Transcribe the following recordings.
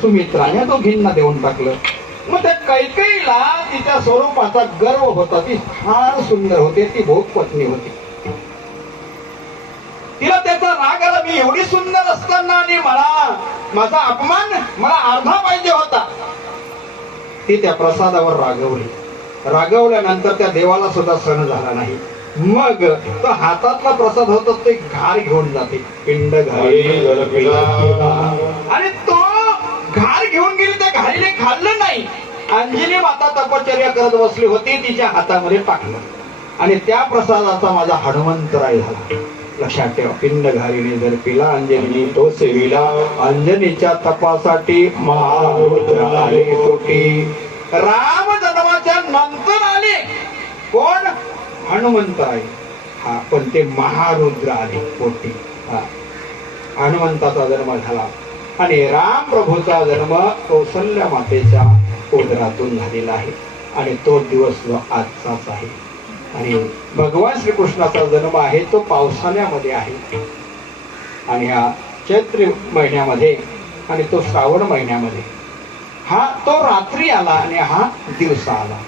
सुमित्राने दोघींना देऊन टाकलं. मग त्या कैकेयीला तिच्या स्वरूपाचा गर्व होता. ती फार सुंदर होती. ती भोग पत्नी होती. तिला त्याचा राग आला मी एवढी सुंदर असताना आणि मला माझा अपमान मला अर्धा पाहिजे होता. ती त्या प्रसादावर रागवली. रागवल्यानंतर त्या देवाला सुद्धा सण झाला नाही. मग तो हातातला प्रसाद होता ते घार घेऊन जाते. पिंड घारी आणि तो घार घेऊन गेली त्या घारीने खाल्लं नाही. अंजनी माता तपश्चर्या करत बसली होती तिच्या हातामध्ये टाकलं. आणि त्या प्रसादाचा माझा हनुमंतराय झाला. लक्षात ठेवा पिंड घारीने जर पिला अंजनी तो सेविला. अंजनीच्या तपासाठी महारुद्र आले कोटी. राम जन्माच्या नंतर आले. कोण? हनुमंतराय हा पण ते महारुद्र आले कोटी. हा. हनुमंताचा जन्म झाला. आणि राम प्रभूचा जन्म कौशल्या मातेच्या उदरातून झालेला आहे. आणि तो दिवस जो आजचाच आहे. आणि भगवान श्रीकृष्णाचा जन्म आहे तो पावसाळ्यामध्ये आहे. आणि हा चैत्र महिन्यामध्ये आणि तो श्रावण महिन्यामध्ये हा तो रात्री आला आणि हा दिवसा आला.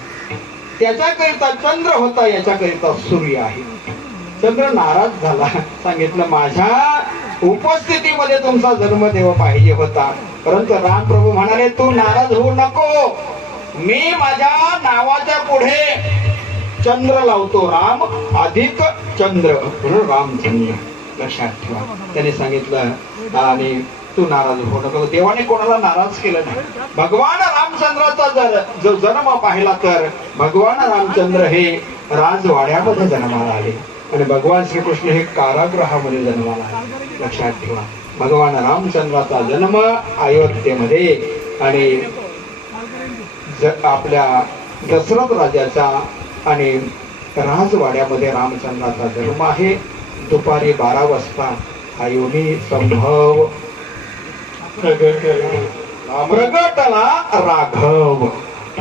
त्याच्याकरिता चंद्र होता याच्याकरिता सूर्य आहे. चंद्र नाराज झाला सांगितलं माझ्या उपस्थितीमध्ये तुमचा जन्मदेव पाहिजे होता. परंतु राम प्रभू म्हणाले तू नाराज होऊ नको. मी माझ्या नावाच्या पुढे चंद्र लावतो. राम अधिक चंद्र. म्हणून रामचंद्र लक्षात ठेवा. त्याने सांगितलं आणि तू नाराज होऊ नको. देवाने कोणाला नाराज केलं नाही. भगवान रामचंद्राचा जर जो जन्म पाहिला तर भगवान रामचंद्र हे राजवाड्यामध्ये जन्माला आले. आणि भगवान श्रीकृष्ण हे कारागृहामध्ये जन्माला आहे लक्षात ठेवा. भगवान रामचंद्राचा जन्म अयोध्येमध्ये आणि ज- आपल्या दशरथ राजाचा आणि राजवाड्यामध्ये रामचंद्राचा जन्म आहे. दुपारी बारा वाजता हा योनी संभव प्रगटला. राघव.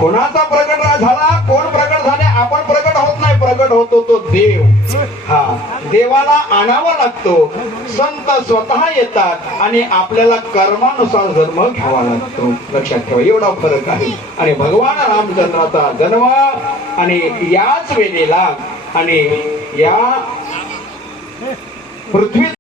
कोणाचा प्रगट झाला? कोण प्रगट झाले? आपण प्रगट होत प्रगट होतो तो देव. हा. देवाला आणावा लागतो. संत स्वतः येतात आणि आपल्याला कर्मानुसार जन्म घ्यावा लागतो. लक्षात ठेवा एवढा फरक आहे. आणि भगवान रामचंद्राचा जन्म आणि याच वेळेला आणि या पृथ्वी